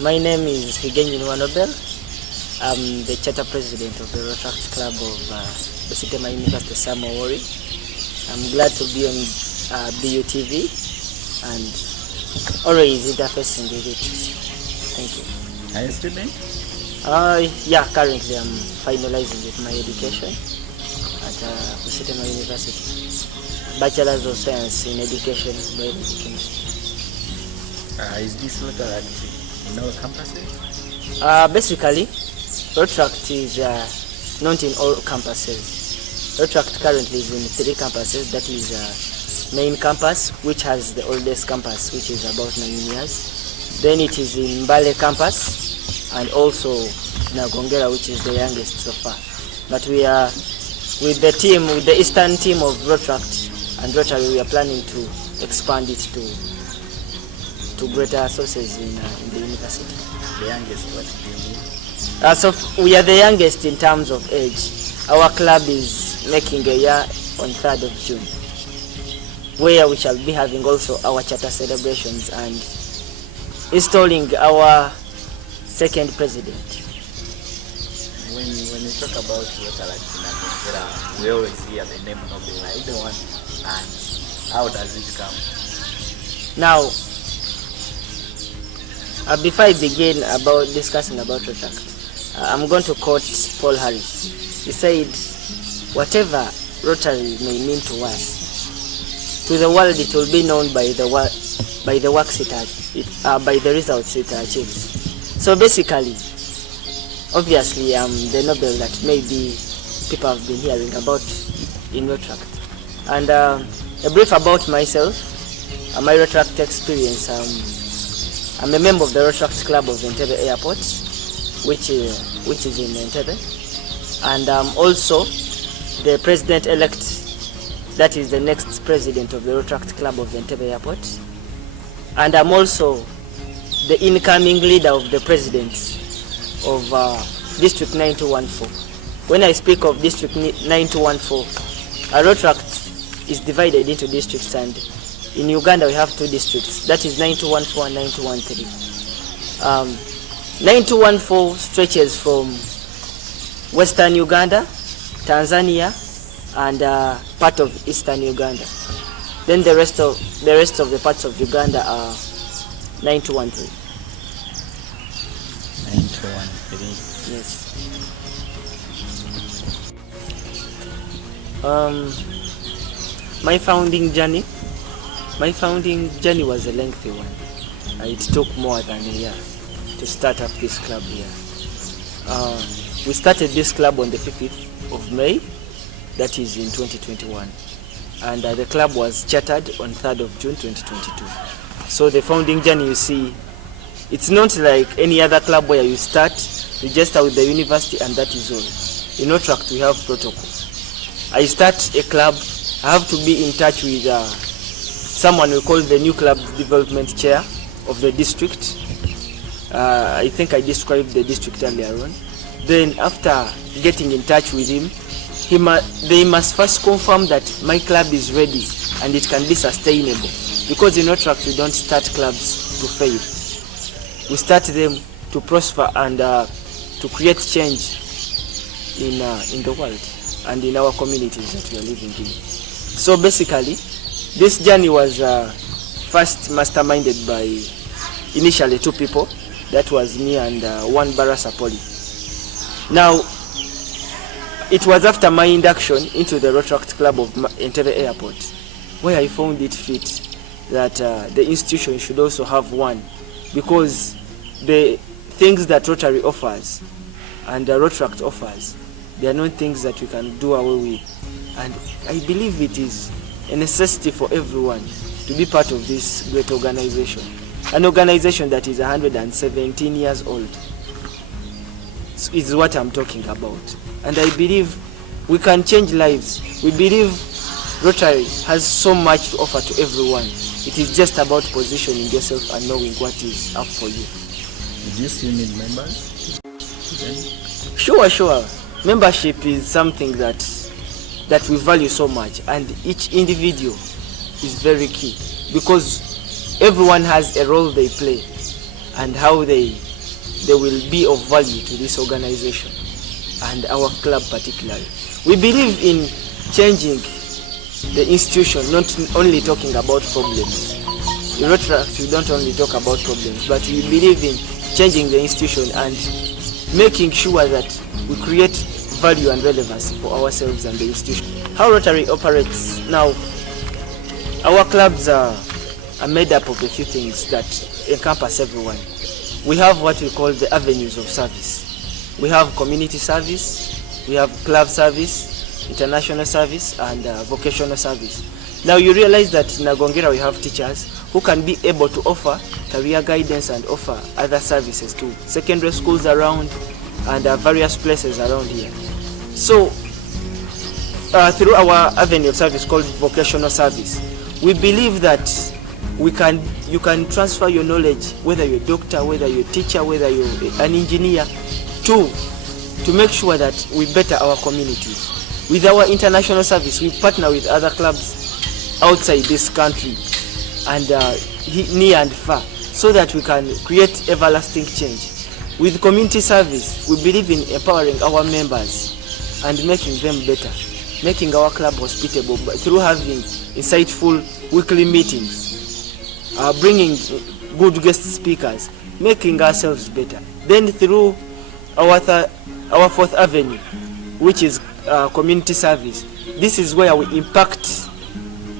My name is Higenyi Nwanobel. I'm the charter president of the Rotaract Club of BUSITEMA University, Samawori. I'm glad to be on BUTV and always interfacing with it. Thank you. Are you a student? Yeah, currently I'm finalizing with my education at BUSITEMA University. Bachelor's of Science in Education, Biology, Chemistry. Is this Rotaract in all campuses? Basically, Rotaract is not in all campuses. Rotaract currently is in 3 campuses. That is main campus, which has the oldest campus, which is about 9 years. Then it is in Mbale campus, and also Nagongera, which is the youngest so far. But we are with the team, with the eastern team of Rotaract and Rotary, we are planning to expand it to greater sources in the university. The youngest, what do you mean? So we are the youngest in terms of age. Our club is making a year on 3rd of June, where we shall be having also our charter celebrations and installing our 2nd president. When you talk about Rotaract in Nagongera, we always hear the name Nobel. I don't want, and how does it come? Now, before I begin about discussing about Rotaract, I'm going to quote Paul Harris. He said, "Whatever Rotary may mean to us, to the world it will be known by the works by the results it achieves." So basically, obviously, the Nobel that maybe people have been hearing about in Rotaract. And a brief about myself, my Rotaract experience. I'm a member of the Rotaract Club of Entebbe Airport, which is in Entebbe, and I'm also the president-elect, that is the next president of the Rotaract Club of Entebbe Airport, and I'm also the incoming leader of the presidents of District 9214. When I speak of District 9214, Rotaract is divided into districts, and in Uganda we have 2 districts, that is 9214 and 9213. 9214 stretches from Western Uganda, Tanzania, and part of Eastern Uganda. Then the rest of the parts of Uganda are 9213. 9213. Yes. My founding journey was a lengthy one. It took more than a year to start up this club here. We started this club on the 5th of May, that is in 2021. And the club was chartered on 3rd of June 2022. So the founding journey, you see, it's not like any other club where you start, register with the university, and that is all. In Rotaract, we have protocol. I start a club, I have to be in touch with someone we call the new club development chair of the district. I think I described the district earlier on. Then after getting in touch with him, they must first confirm that my club is ready and it can be sustainable. Because in Rotaract we don't start clubs to fail. We start them to prosper and to create change in the world and in our communities that we are living in. So basically, this journey was first masterminded by initially 2 people. That was me and one Barasapoli. Now, it was after my induction into the Rotaract Club of Entebbe Airport where I found it fit that the institution should also have one, because the things that Rotary offers and Rotaract offers, they are not things that we can do away with. And I believe it is a necessity for everyone to be part of this great organization. An organization that is 117 years old is what I'm talking about. And I believe we can change lives. We believe Rotary has so much to offer to everyone. It is just about positioning yourself and knowing what is up for you. Do you still need members? Sure. Membership is something that we value so much, and each individual is very key, because everyone has a role they play. and how they will be of value to this organization and our club particularly. We believe in changing the institution, not only talking about problems. In Rotaract, we don't only talk about problems, but we believe in changing the institution and making sure that we create value and relevance for ourselves and the institution. How Rotary operates now, our clubs are made up of a few things that encompass everyone. We have what we call the avenues of service. We have community service, we have club service, international service, and vocational service. Now you realize that in Agongera we have teachers who can be able to offer career guidance and offer other services to secondary schools around and various places around here. So through our avenue of service called vocational service, we believe that you can transfer your knowledge, whether you're a doctor, whether you're a teacher, whether you're an engineer, to make sure that we better our communities. With our international service, we partner with other clubs outside this country and near and far, so that we can create everlasting change. With community service, we believe in empowering our members and making them better, making our club hospitable through having insightful weekly meetings, bringing good guest speakers, making ourselves better. Then through our fourth avenue, which is community service, this is where we impact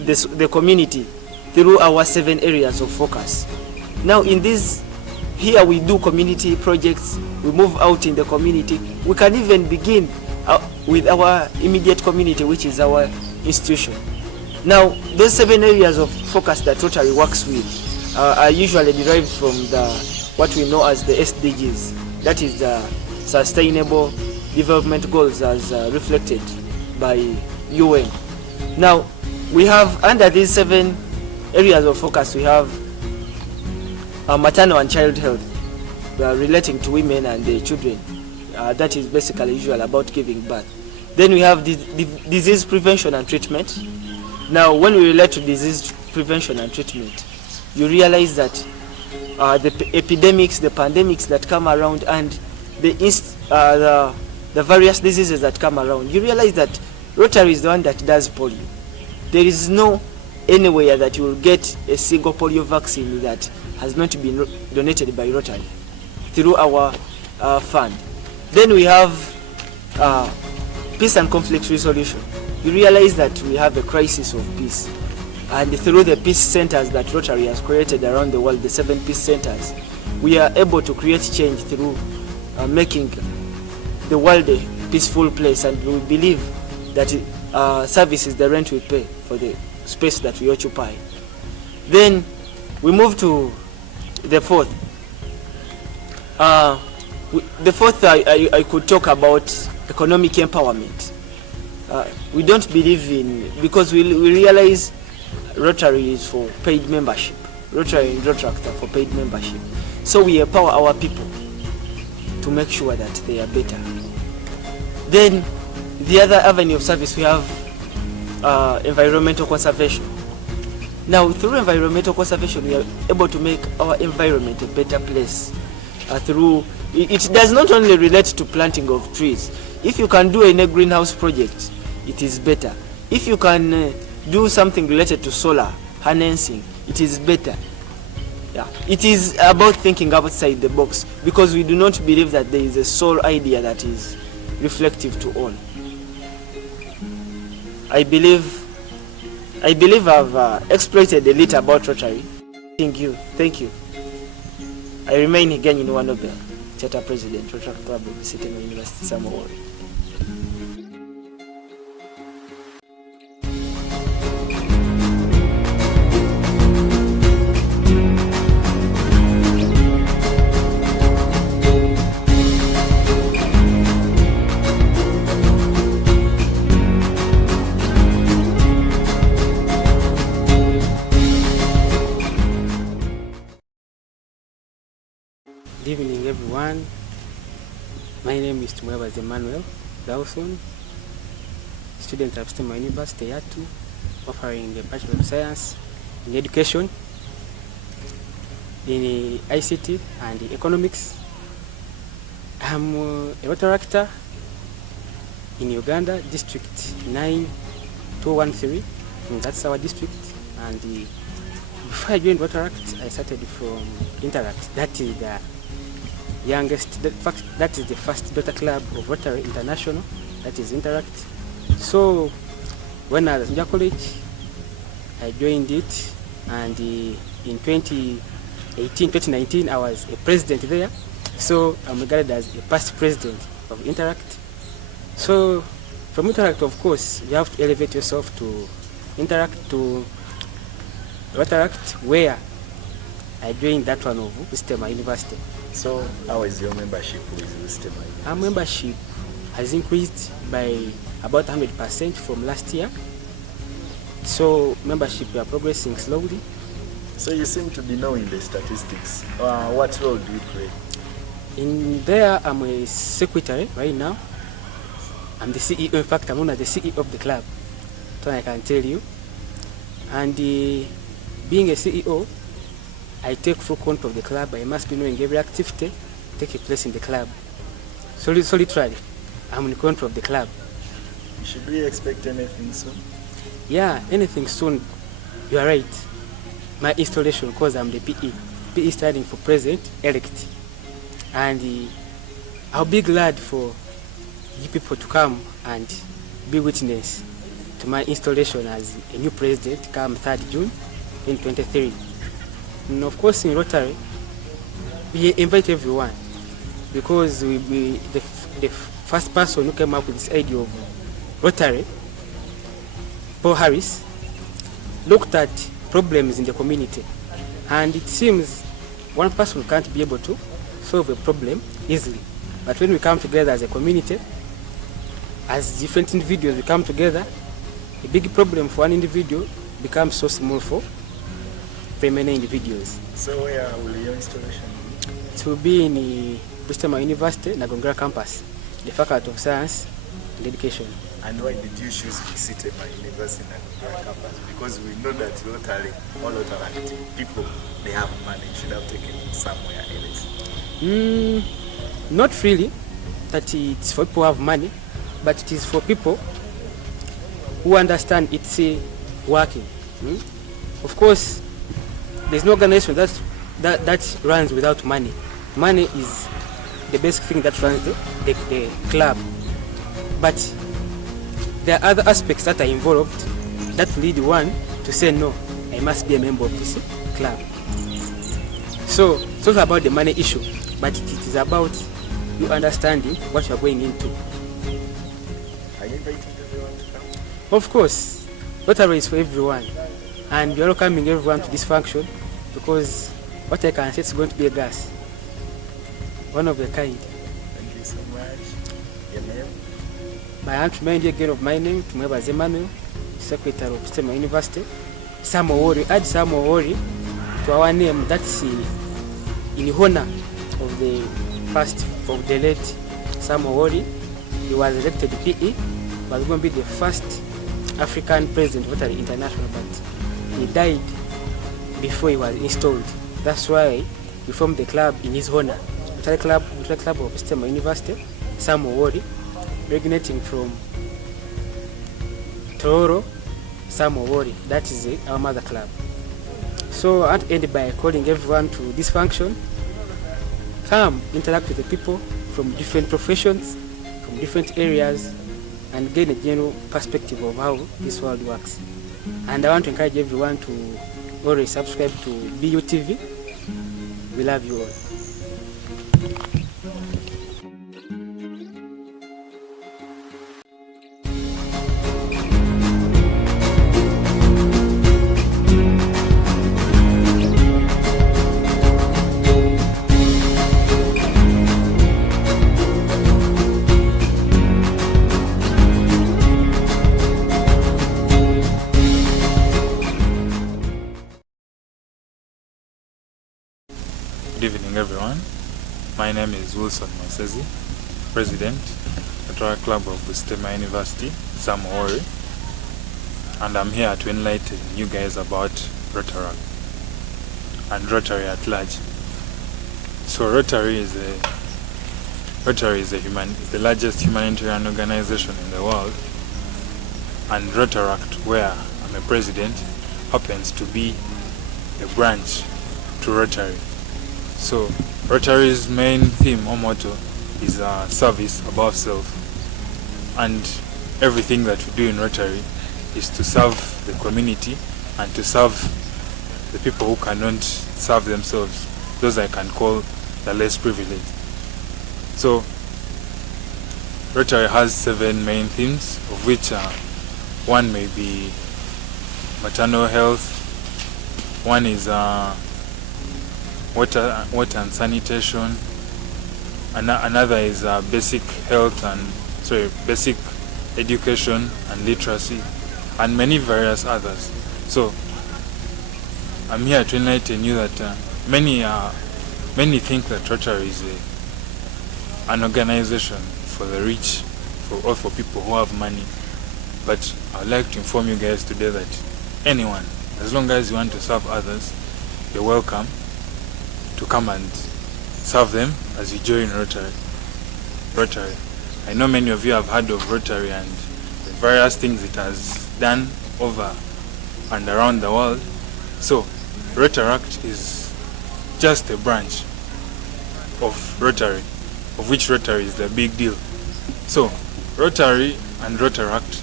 the community through our 7 areas of focus. Now in this, here we do community projects, we move out in the community. We can even begin with our immediate community, which is our institution. Now those 7 areas of focus that Rotary works with are usually derived from what we know as the SDGs, that is the Sustainable Development Goals as reflected by UN. Now we have, under these 7 areas of focus, we have maternal and child health, relating to women and the children. That is basically usual about giving birth. Then we have disease prevention and treatment. Now when we relate to disease prevention and treatment, you realize that the epidemics, the pandemics that come around, and the various diseases that come around, you realize that Rotary is the one that does polio. There is no anywhere that you will get a single polio vaccine that has not been donated by Rotary through our fund. Then we have peace and conflict resolution. You realize that we have a crisis of peace, and through the peace centers that Rotary has created around the world, the 7 peace centers, we are able to create change through making the world a peaceful place. And we believe that service is the rent we pay for the space that we occupy. Then we move to the fourth. The fourth, I could talk about economic empowerment. We don't believe in, because we realize Rotary is for paid membership. Rotary and Rotaract are for paid membership. So we empower our people to make sure that they are better. Then the other avenue of service, we have environmental conservation. Now through environmental conservation, we are able to make our environment a better place. It does not only relate to planting of trees. If you can do a greenhouse project, it is better. If you can do something related to solar harnessing, it is better. Yeah, it is about thinking outside the box, because we do not believe that there is a sole idea that is reflective to all. I believe I've exploited a little about Rotary. Thank you. I remain again in Wanobel, Charter President, Rotary Club of BUSITEMA University, Samoa. Good evening, everyone. My name is Tumwebaze Emmanuel Dawson, student at BUSITEMA University Year 2, offering the Bachelor of Science in Education. in ICT and economics. I'm a Rotaract in Uganda, District 9213. That's our district. And before I joined Rotaract, I started from Interact. That is the youngest, in fact, that is the first daughter club of Rotary International. That is Interact. So when I was in college, I joined it, and in 2019, I was a president there. So I'm regarded as a past president of Interact. So from Interact, of course, you have to elevate yourself to Interact, to Rotaract, where I joined that one of BUSITEMA University. So how is your membership with BUSITEMA? Our membership has increased by about 100% from last year. So membership, we are progressing slowly. So you seem to be knowing the statistics. What role do you play? In there, I'm a secretary right now. I'm the CEO. In fact, I'm known as the CEO of the club. So I can tell you. And being a CEO, I take full control of the club. I must be knowing every activity taking place in the club. So literally, I'm in control of the club. Should we expect anything soon? Yeah, anything soon. You are right. My installation, because I'm the PE. PE standing for President Elect. And I'll be glad for you people to come and be witness to my installation as a new president come 3rd June in 2023. And of course in Rotary, we invite everyone, because the first person who came up with this idea of Rotary, Paul Harris, looked at problems in the community, and it seems one person can't be able to solve a problem easily. But when we come together as a community, as different individuals, we come together, a big problem for one individual becomes so small for very many individuals. So where will your installation be? It will be in BUSITEMA University, Nagongera campus, the Faculty of Science and Education. And why did you choose BUSITEMA University and campus? Because we know that Rotary, all Rotaract people, they have money. You should have taken it somewhere else. Not really that it's for people who have money, but it is for people who understand it's working. Of course, there's no organization that runs without money. Money is the basic thing that runs the club. But there are other aspects that are involved that lead one to say, no, I must be a member of this club. So it's not about the money issue, but it is about you understanding what you are going into. Are you inviting everyone to come? Of course, Rotary is for everyone, and we are welcoming everyone to this function, because what I can say is going to be a gas, one of a kind. Thank you so much. Your name? I want to remind you again of my name, Tumwebaze Emmanuel, Secretary of BUSITEMA University. Sam Owori, add Sam Owori to our name. That's in honor of the past, of the late Sam Owori. He was elected PE, was going to be the first African president of Rotary International, but he died before he was installed. That's why we formed the club in his honor. Rotary Club of BUSITEMA University, Sam Owori, originating from Tororo, Sam Owori. That is our mother club. So I want to end by calling everyone to this function. Come, interact with the people from different professions, from different areas, and gain a general perspective of how this world works. And I want to encourage everyone to always subscribe to BUTV. We love you all. Good evening, everyone. My name is Wilson Masezi, President, Rotary Club of BUSITEMA University, Sam Owori, and I'm here to enlighten you guys about Rotaract. and Rotary at large. So Rotary is the largest humanitarian organization in the world, and Rotaract, where I'm a president, happens to be a branch to Rotary. So Rotary's main theme or motto is service above self, and everything that we do in Rotary is to serve the community and to serve the people who cannot serve themselves, those I can call the less privileged. So Rotary has 7 main themes, of which one may be maternal health, one is water and sanitation, another is basic health and basic education and literacy, and many various others. So I'm here to enlighten you that many think that Rotary is an organization for the rich, for people who have money. But I'd like to inform you guys today that anyone, as long as you want to serve others, you're welcome to come and serve them as you join Rotary. I know many of you have heard of Rotary and the various things it has done over and around the world. So Rotaract is just a branch of Rotary, of which Rotary is the big deal. So Rotary and Rotaract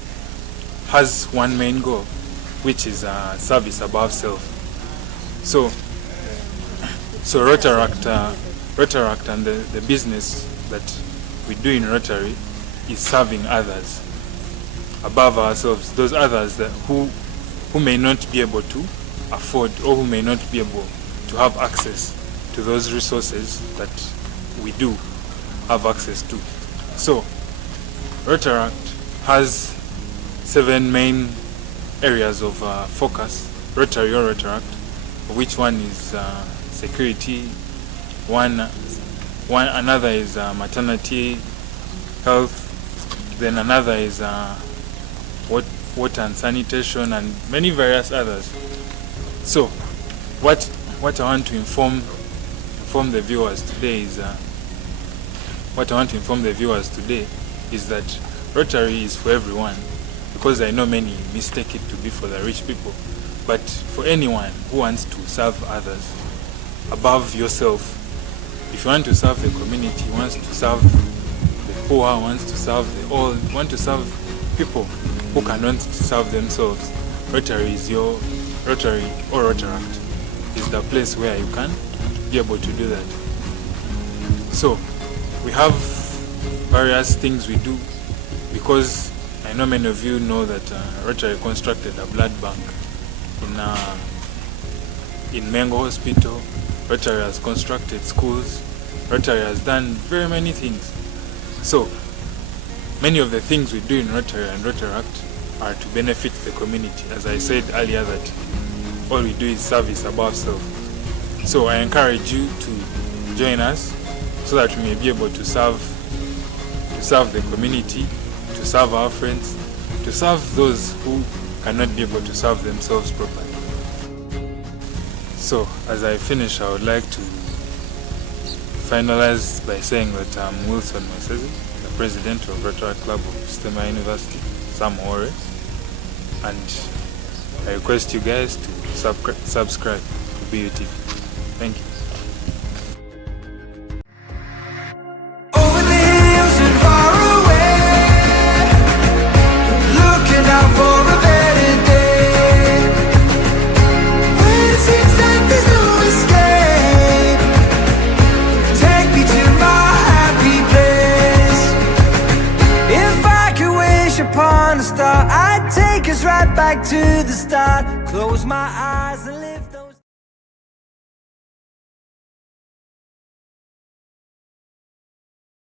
has one main goal, which is service above self. So Rotaract and the business that we do in Rotary is serving others above ourselves, those others that who may not be able to afford or who may not be able to have access to those resources that we do have access to. So Rotaract has 7 main areas of focus, Rotary or Rotaract, which one is security, another is maternity health, then another is water and sanitation, and many various others. So what I want to inform the viewers today is that Rotary is for everyone, because I know many mistake it to be for the rich people, but for anyone who wants to serve others above yourself. If you want to serve the community, wants to serve the poor, wants to serve the old, want to serve people who cannot serve themselves, Rotary or Rotaract is the place where you can be able to do that. So we have various things we do, because I know many of you know that Rotary constructed a blood bank in Mengo Hospital. Rotary has constructed schools. Rotary has done very many things. So many of the things we do in Rotary and Rotaract are to benefit the community. As I said earlier, that all we do is service above self. So I encourage you to join us so that we may be able to serve the community, to serve our friends, to serve those who cannot be able to serve themselves properly. So as I finish, I would like to finalize by saying that I'm Wilson Masezi, the president of Rotary Club of BUSITEMA University, Samore, and I request you guys to subscribe to BUTV. Thank you. Upon a star, I'd take us right back to the start. Close my eyes and